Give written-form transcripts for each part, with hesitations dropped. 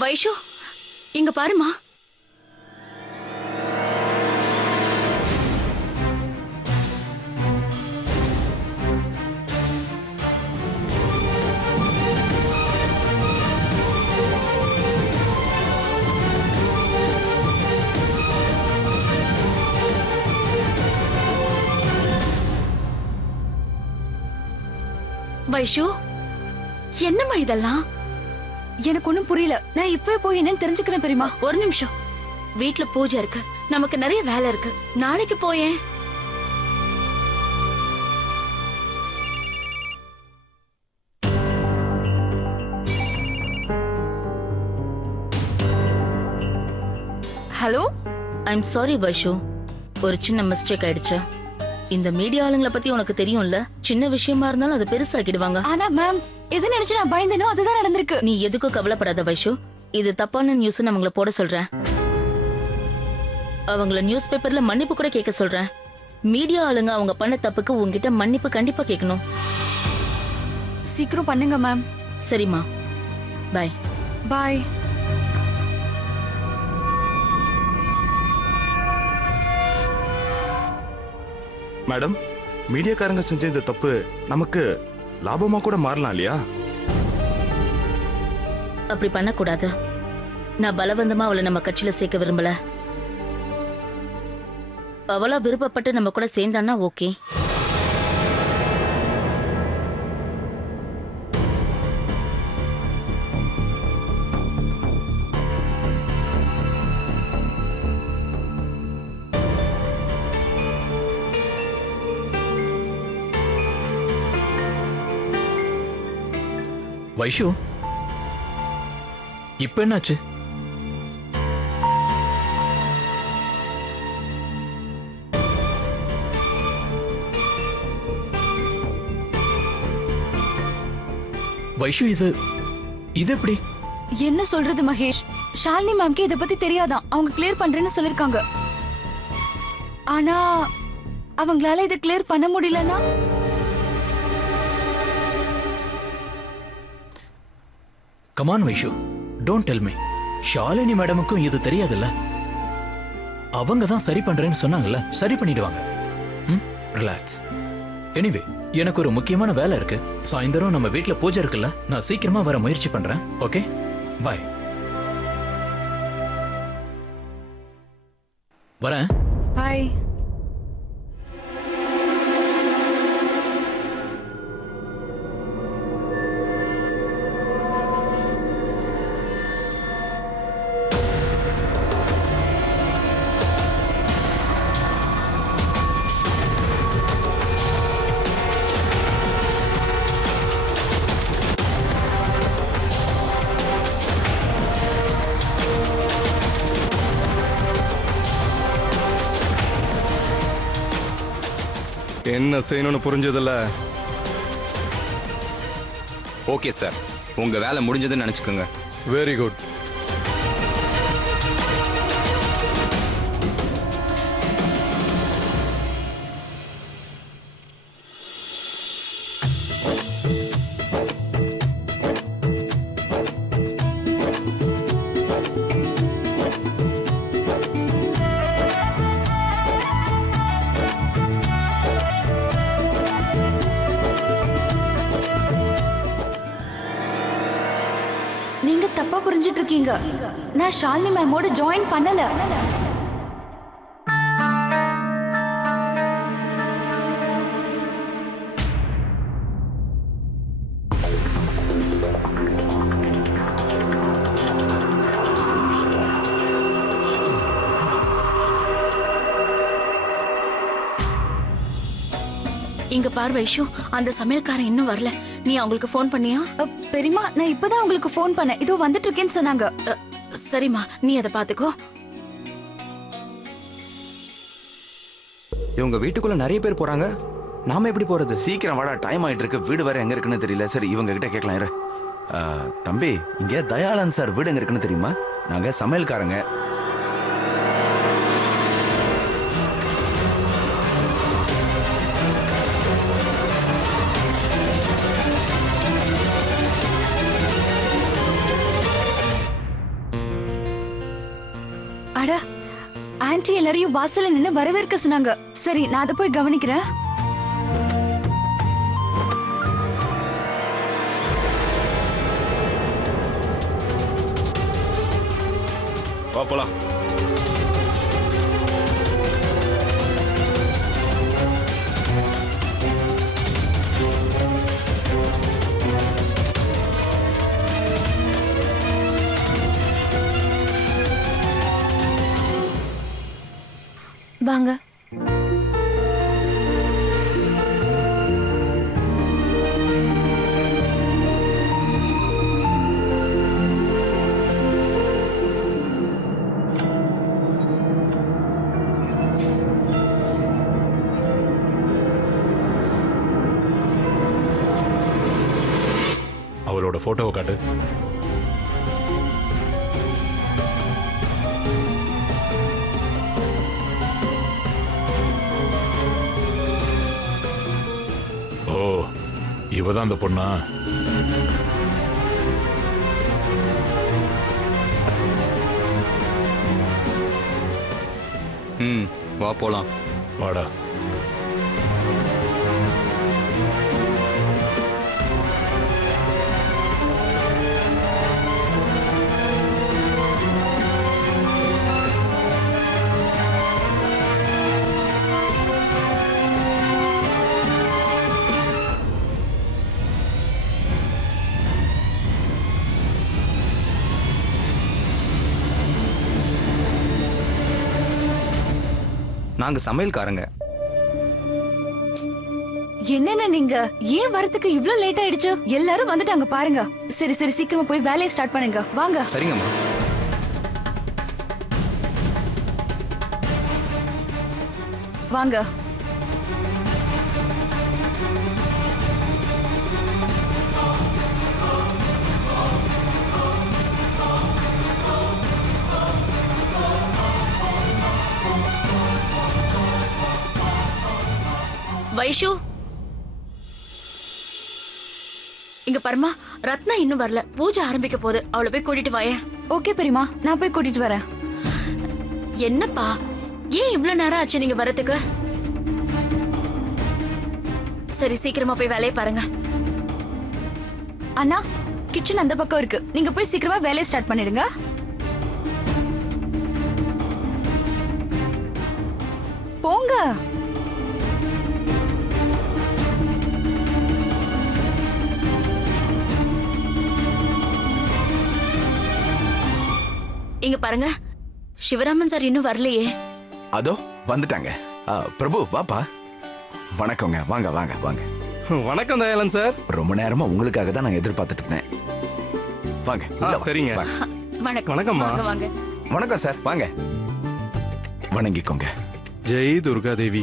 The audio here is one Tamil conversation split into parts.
வைஷு, இங்க பாருமா. வைஷு, என்னம்மா இதெல்லாம்? எனக்கு ஒண்ணும் புரியல. நான் இப்பவே போய் என்னன்னு தெரிஞ்சுக்கிறேன் பெரியமா. ஒரு நிமிஷம். வீட்ல பூஜை இருக்கு, நமக்கு நிறைய வேலை இருக்கு. நாளைக்கு போயேன். ஹலோ, ஐம் சாரி வைஷு, ஒரு சின்ன மிஸ்டேக் ஆயிடுச்சு. இந்த மீடியா ஆளுங்களை பத்தி உனக்கு தெரியும்ல, சின்ன விஷயமா இருந்தாலும் அதை பெருசாக்கிடுவாங்க. ஆனா மேம், எது நினைச்சு நான் பயந்தேனோ அதுதான் நடந்திருக்கு. நீ எதுக்கும் கவலைப்படாத வைஷு. இது தப்பான நியூஸ் அவங்கள போட சொல்றேன். அவங்கள நியூஸ் பேப்பர்ல மன்னிப்பு கூட கேட்க சொல்றேன். மீடியா ஆளுங்க அவங்க பண்ண தப்புக்கு உங்ககிட்ட மன்னிப்பு கண்டிப்பா கேட்கணும். சீக்கிரம் பண்ணுங்க மேம். சரிம்மா, பாய். பாய். மேடம், மீடியாக்காரங்க செஞ்ச இந்த தப்பு நமக்கு லாபமா கூட மாறலாம் இல்லையா? அப்படி பண்ணக்கூடாது. நான் பலவந்தமா அவளை நம்ம கட்சியில சேர்க்க விரும்பல. அவளா விருப்பப்பட்டு நம்ம கூட சேர்ந்தான்னா ஓகே. வைஷு, இப்ப என்னாச்சு? வைஷு, இது எப்படி? என்ன சொல்றது மகேஷ்? ஷாலினி மேம்க்கு இத பத்தி தெரியாதான். அவங்க கிளியர் பண்றேன்னு சொல்லிருக்காங்க. ஆனா அவங்களால இத கிளியர் பண்ண முடியலனா? Come on Vaishu, don't tell me. Shalini மேடமுக்கும் இது தெரியாதுல்ல. அவங்க தான் சரி பண்றேன்னு சொன்னாங்கல்ல, சரி பண்ணிடுவாங்க. ரிலாக்ஸ். எனிவே, எனக்கு ஒரு முக்கியமான வேலை இருக்கு. சாயந்தரம் நம்ம வீட்ல பூஜை இருக்குல்ல, நான் சீக்கிரமா வர முயற்சி பண்றேன். ஓகே, பாய். வரேன். பாய். என்ன செய்யணும்னு புரிஞ்சதில்ல. ஓகே சார், உங்க வேலை முடிஞ்சதுன்னு நினைச்சுக்கோங்க. Very good. நீங்க தப்பா புரிஞ்சிட்டு இருக்கீங்க. நான் ஷாலினி மேமோட ஜாயின் பண்ணல. இங்க பார் வைஷு, அந்த சமையல்காரன் இன்னும் வரல. நீ அவங்களுக்கு போன் பண்ணியா? பெரியமா, நான் இப்பதான் உங்களுக்கு போன் பண்ணேன். இதோ வந்துட்டு இருக்கேன்னு சொன்னாங்க. சரிம்மா, நீ அதை பாத்துக்கோ. இவங்க வீட்டுக்குள்ள நிறைய பேர் போறாங்க. நாம எப்படி போறது? சீக்கிரம் வாடா, டைம் ஆயிட்டு இருக்கு. வீடு வேற எங்க இருக்குன்னு தெரியல. சரி, இவங்க கிட்ட கேட்கலாம். இரு. தம்பி, இங்க தயாளன் சார் வீடு எங்க இருக்குன்னு தெரியுமா? நாங்க சமையல்காரங்க. எல்லாரையும் வாசல்ல நின்னு வரவேற்க சொன்னாங்க. சரி, நான் அதை போய் கவனிக்கிறேன். வா போலாம். வாங்க. அவளோட போட்டோவை காட்டு. ஓ, இவதான் அந்த பொண்ணா? ம், வா போலாம். வாடா. நாங்க சமையல்காரங்க. என்னென்ன நீங்க ஏன் வரதுக்கு இவ்ளோ லேட் ஆயிடுச்சு? எல்லாரும் வந்துட்டாங்க பாருங்க. சரி சரி, சீக்கிரமா போய் வேலையை ஸ்டார்ட் பண்ணுங்க. வாங்க. சரிங்கம்மா. வாங்க. வைஷு, இங்க பரமா, ரத்னா இன்னும் வரல. பூஜை ஆரம்பிக்க போகுது. அவளை போய் கூட்டிட்டு வாயேன். ஓகே பெரியமா, நான் போய் கூட்டிட்டு வரேன். என்னப்பா, ஏன் இவ்வளவு நேரம் ஆச்சு நீங்க வரதுக்கு? சரி, சீக்கிரமா போய் வேலையை பாருங்க. அண்ணா, கிச்சன் அந்த பக்கம் இருக்கு. நீங்க போய் சீக்கிரமா வேலையை ஸ்டார்ட் பண்ணிடுங்க. போங்க. இங்க பாருங்க, சிவராமன் சார் இன்னும் வரலையே. அதோ வந்துட்டாங்க. பிரபு வாப்பா. வணக்கங்க. வாங்க வாங்க வாங்க. வணக்கம் தயாளன் சார். ரொம்ப நேரமா உங்களுக்காக தான் நான் எதிர்பார்த்துட்டு இருந்தேன். வாங்க. உள்ள வாங்க. சரிங்க. வாங்க. வணக்கம். வணக்கம்மா. வாங்க வாங்க. வணக்கம் சார். வாங்க. வணங்கிக்கோங்க. ஜெய் துர்கா தேவி.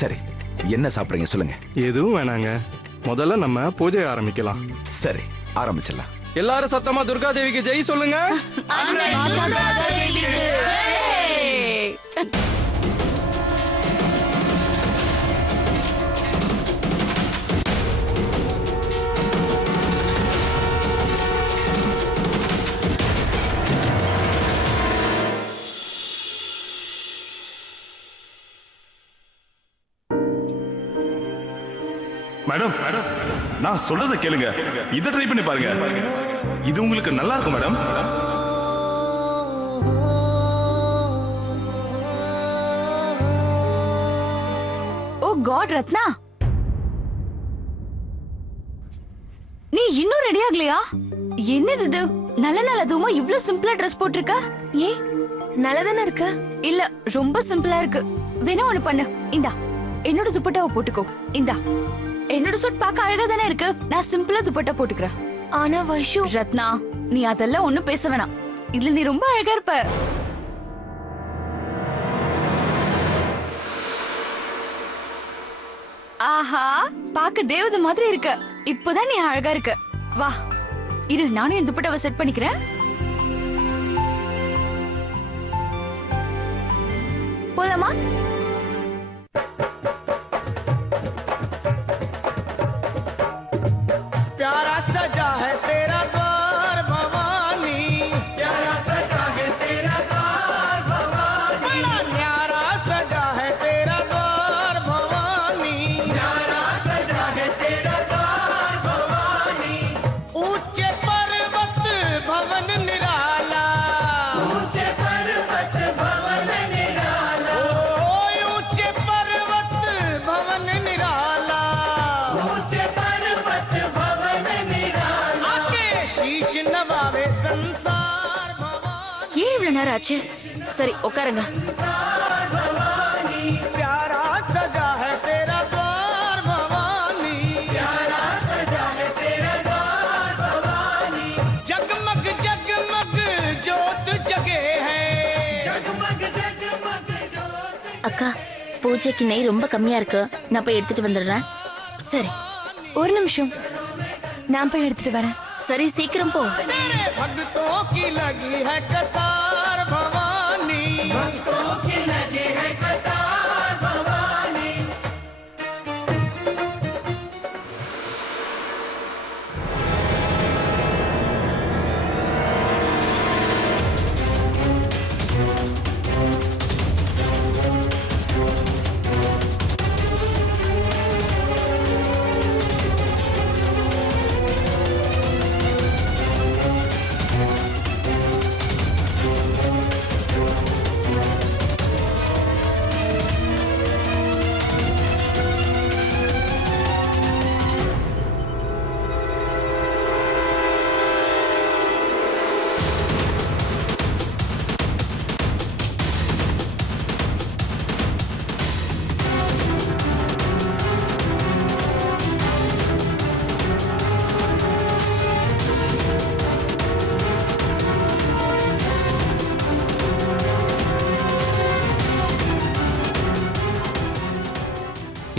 சரி, என்ன சாப்பிடுறீங்க சொல்லுங்க. எதுவும் வேணாங்க, முதல்ல நம்ம பூஜை ஆரம்பிக்கலாம். சரி, ஆரம்பிச்சிடலாம். எல்லாரும் சத்தமா துர்கா தேவிக்கு ஜெய் சொல்லுங்க. மேடம், நான் சொல்றதை கேளுங்க. இதை ட்ரை பண்ணி பாருங்க. இது உங்களுக்கு நல்லா இருக்கும் மேடம். ஓ காட் ரத்னா, நீ இன்னும் ரெடி ஆகலையா? என்னது இது? நல்ல நல்ல அதுவுமா இவ்ளோ சிம்பிளா ட்ரெஸ் போட்டிருக்க? ஏன் நல்லதானே இருக்கு? இல்ல, ரொம்ப சிம்பிளா இருக்கு. வேணா ஒண்ணு பண்ணு. இந்தா என்னோட துப்பட்டாவை போட்டுக்கோ. இந்தா என்னோட சூட் பார்க்க அழகா தானே இருக்கு. நான் சிம்பிளா துப்பட்டா போட்டுக்கிறேன். ஆனா வைஷு, ரத்னா, நீ அதெல்லாம் ஒண்ணும் பேச வேணாம். இதுல நீ ரொம்ப அழகா இருப்ப. ஆஹா, பாக்க தேவதை மாதிரி இருக்க. இப்பதான் நீ அழகா இருக்க. வா, இரு, நானும் என் துப்பட்டாவை செட் பண்ணிக்கிறேன். போலாமா? प्यारा सजा है तेरा द्वार भवानी, प्यारा सजा है तेरा द्वार भवानी। எவ்வளவு நேரம் ஆச்சு? சரி உட்காருங்க. प्यारा सजा है तेरा द्वार भवानी, प्यारा सजा है तेरा द्वार भवानी, जगमग जगमग ज्योत जगे है, जगमग जगमग ज्योत। அக்கா, பூஜைக்கு நெய் ரொம்ப கம்மியா இருக்கு, நான் போய் எடுத்துட்டு வந்துடுறேன். சரி ஒரு நிமிஷம், நான் போய் எடுத்துட்டு வரேன். சரி சீக்கிரம் போ. तेरे भक्तों की लगी है कतार भवानी, भक्तों की लगी है कतार भवानी।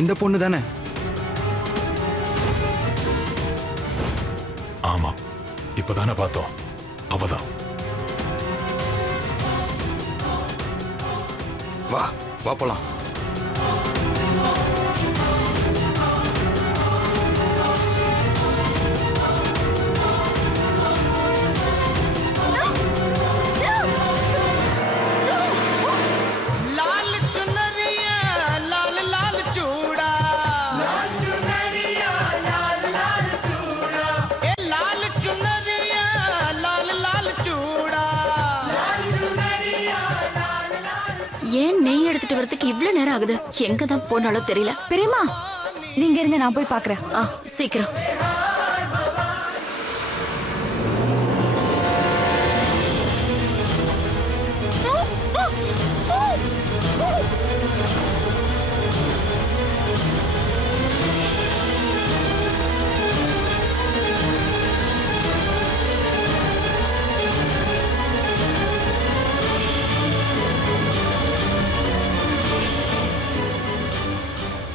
இந்த பொண்ணு தானே? ஆமா, இப்பதானே பார்த்தோம். அவதான். வா வா போலாம். लाल चुनरिया लाल लाल चूड़ा, लाल चुनरिया लाल लाल चूड़ा, ए लाल चुनरिया लाल लाल चूड़ा, लाल चुनरिया लाल लाल। ஏன் நெய் எடுத்துட்டு வரதுக்கு இவ்வளவு நேரம் ஆகுது? எங்க தான் போனாலும் தெரியல. பெரியம்மா நீங்க இருங்க, நான் போய் பாக்குறேன். சீக்கிரம்.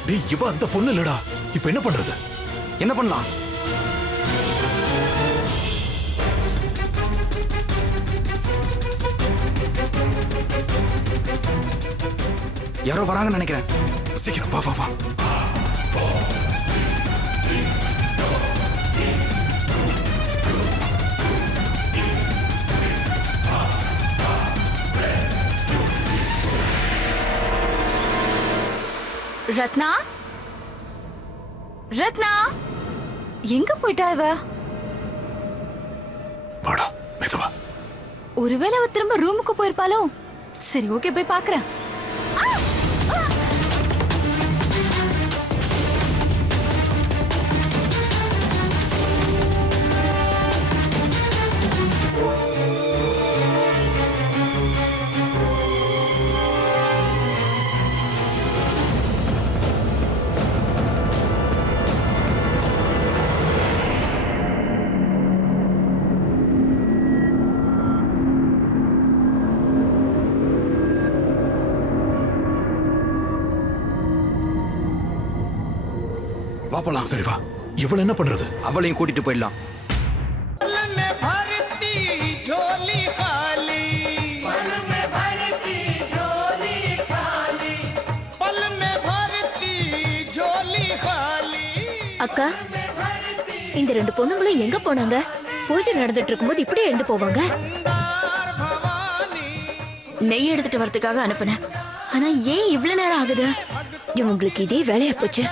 டேய், இவ அந்த பொண்ணு இல்லடா. இப்ப என்ன பண்றது? என்ன பண்ணலாம்? யாரோ வராங்கன்னு நினைக்கிறேன். சீக்கிரம் வா வா வா. ரத்னா, ரத்னா எங்க போயிட்டா இவ? வாடா மெதுவா. ஒருவேளை அவ திரும்ப ரூமுக்கு போயிருப்பாளோ? சரி ஓகே, போய் பாக்குறேன். வா போலாம். சரி வா. இவள என்ன பண்றது? அவளையும் கூட்டிட்டு போயிடலாம். पल में भरती झोली खाली, पल में भरती झोली खाली, पल में भरती झोली खाली। அக்கா, இந்த ரெண்டு பொண்ணுங்களும் எங்க போனாங்க? பூஜை நடந்துட்டு இருக்கும்போது இப்படியே எழுந்து போவாங்க? நெய் எடுத்துட்டு வரதுக்காக அனுப்புனேன். ஆனா ஏன் இவ்வளவு நேரம் ஆகுது? இவங்களுக்கு இதே வேலையா போச்சு.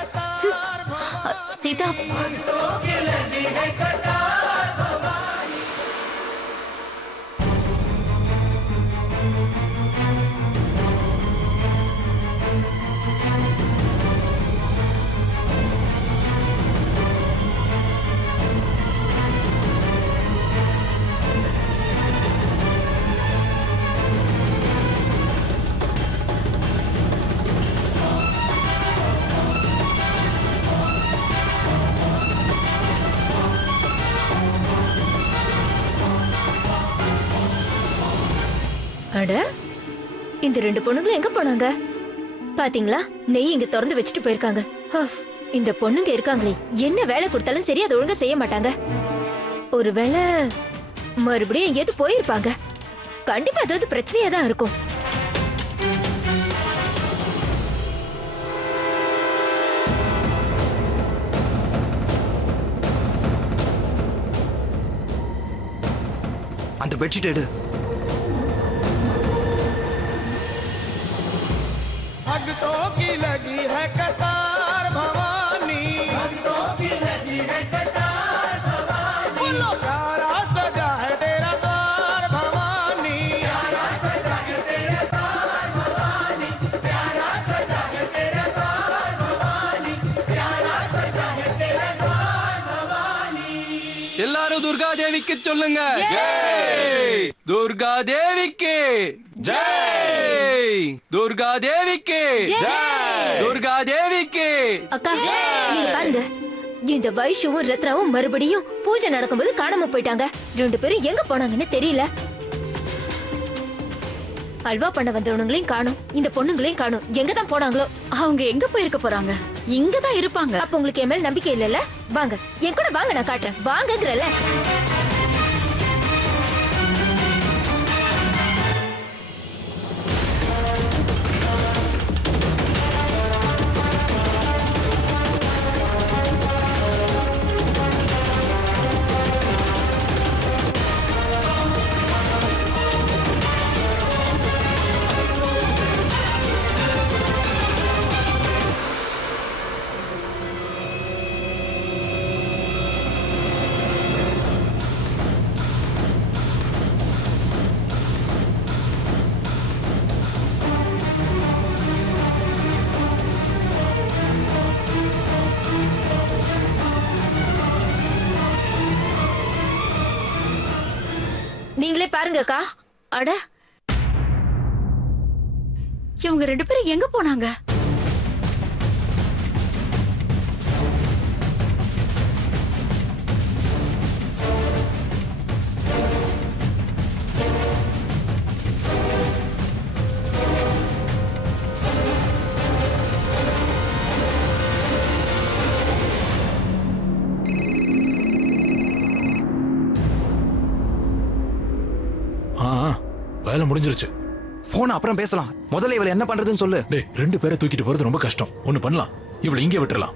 சீதா, அட இந்த 2 பொண்ணுங்களும் எங்க போனாங்க பாத்தீங்களா? நெய் இங்க திறந்து வச்சுட்டு போயிருக்காங்க. இந்த பொண்ணுங்க இருக்காங்களே, என்ன வேலை கொடுத்தாலும் சரி அதை ஒழுங்கா செய்ய மாட்டாங்க. ஒருவேளை மறுபடியும் எங்கேயாவது போயிருப்பாங்க. கண்டிப்பா அதாவது பிரச்சனையா தான் இருக்கும். அந்த பெட்ஷீட் எடு. भक्तों की लगी है कतार भवानी, भक्तों की लगी है कतार भवानी, बोलो प्यारा सजा है तेरा द्वार भवानी, प्यारा सजा है तेरा द्वार भवानी, प्यारा सजा है तेरा द्वार भवानी, प्यारा सजा है तेरा द्वार भवानी। எல்லாரும் துர்கா தேவிக்கு சொல்லுங்க ஜெய். துர்கா தேவிக்கு ஜெய். துர்கா தேவிக்கு ஜெய். துர்கா தேவிக்கு. அக்கா நீங்க பாருங்க, இந்த வைஷுவும் ரத்னாவும் மறுபடியும் பூஜை நடக்கும்போது காணாம போயிட்டாங்க. 2 பேரும் எங்க போனாங்கன்னு தெரியல. அல்வா பண்ண வந்தவனுங்களையும் காணும், இந்த பொண்ணுங்களையும் காணும். எங்க தான் போனாங்களோ? அவங்க எங்க போயிருக்க போறாங்க? இங்க தான் இருப்பாங்க. அப்ப உங்களுக்கு என் மேல நம்பிக்கை இல்லைல்ல? வாங்க என் கூட வாங்க, நான் காட்டுறேன். வாங்கங்கறல. நீங்களே பாருங்க அக்கா. அட இவங்க 2 பேரும் எங்க போனாங்க? வேலை முடிஞ்சிருச்சு. போன் அப்புறம் பேசலாம். முதல்ல இவளை என்ன பண்றதுன்னு சொல்லு. டேய் 2 பேரை தூக்கிட்டு போறது ரொம்ப கஷ்டம். ஒண்ணு பண்ணலாம், இவளை இங்கே விட்டுறலாம்.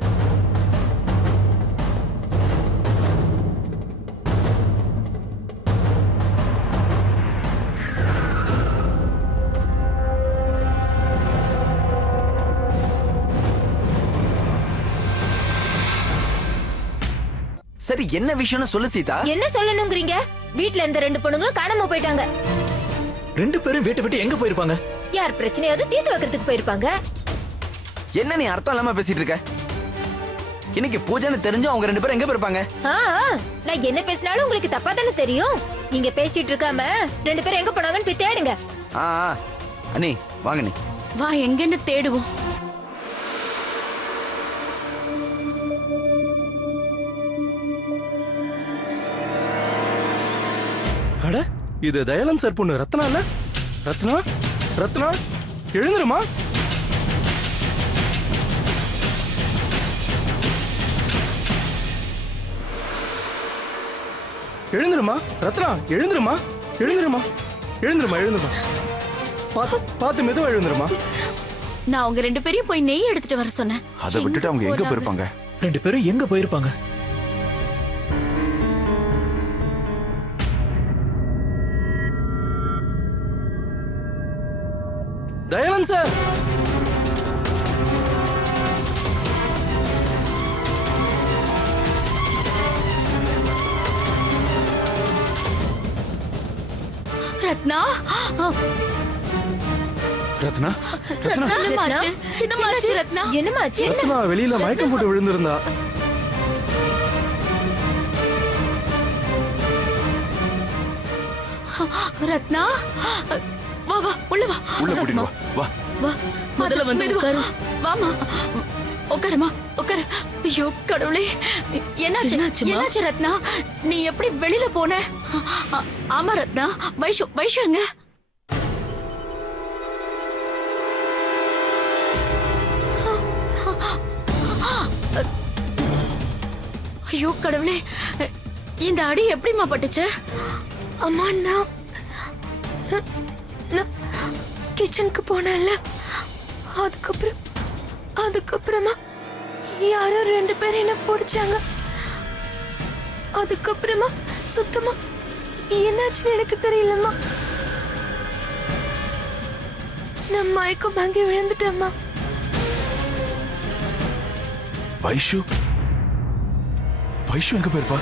சரி என்ன விஷயம்னு சொல்லு சீதா. என்ன சொல்லணும்ங்கறீங்க? வீட்ல இருந்த 2 பொண்ணுங்களும் காணாம போயிட்டாங்க. 2 பேரும் வீட்டை விட்டு எங்க போயிருப்பாங்க? யார் பிரச்சனையாவது தீர்த்து வைக்கிறதுக்கு போயிருப்பாங்க. என்ன நீ அர்த்தம் இல்லாம பேசிட்டு இருக்க? இன்னைக்கு பூஜைன்னு தெரிஞ்சு அவங்க 2 பேரும் எங்க போயிருப்பாங்க? நான் என்ன பேசினாலும் உங்களுக்கு தப்பா தானே தெரியும். நீங்க பேசிட்டு இருக்காம 2 பேரும் எங்க போனாங்கன்னு போய் தேடுங்க. அண்ணி வாங்க. நீ வா, எங்கன்னு தேடுவோம். அட இது தயாளன் சார் பொண்ணு ரத்னா இல்ல? ரத்னா ரத்னா எழுந்துருமா. எழுந்துருமா ரத்னா, எழுந்துருமா எழுந்துருமா எழுந்துருமா எழுந்துருமா. பார்த்து மெதுவா எழுந்துருமா. நான் அவங்க 2 பேரையும் போய் நெய் எடுத்துட்டு வர சொன்னேன். அதை விட்டுட்டு அவங்க எங்க போயிருப்பாங்க? 2 பேரும் எங்க போயிருப்பாங்க? தயாளன் சார். ரத்னா ரத்னா ரத்னா என்னமாச்சு ரத்னா? என்னமாச்சு? ரத்னா வெளியில மயக்கம் போட்டு விழுந்திருந்தா. ரத்னா வா வா உள்ள வா. உள்ள கூட்டிட்டு வா. வா வா, முதல்ல வந்து உட்காரு. வாமா உட்காருமா உட்காரு. ஐயோ கடவுளே, என்னாச்சு? என்னாச்சு ரத்னா? நீ எப்படி வெளியில போன? ஆமா ரத்னா. வைஷு எங்க? ஐயோ கடவுளே, இந்த அடி எப்படிம்மா பட்டுச்சு? அம்மா நான் கிச்சனுக்கு போனேன்ல, அதுக்கப்புறமா யாரோ 2 பேர் என்ன பிடிச்சாங்க. அதுக்கப்புறமா சுத்தமா என்னாச்சுன்னு எனக்கு தெரியலம்மா. நான் மயக்கம் வாங்கி விழுந்துட்டேம்மா. வைஷு வைஷு எங்க போயிருப்பா?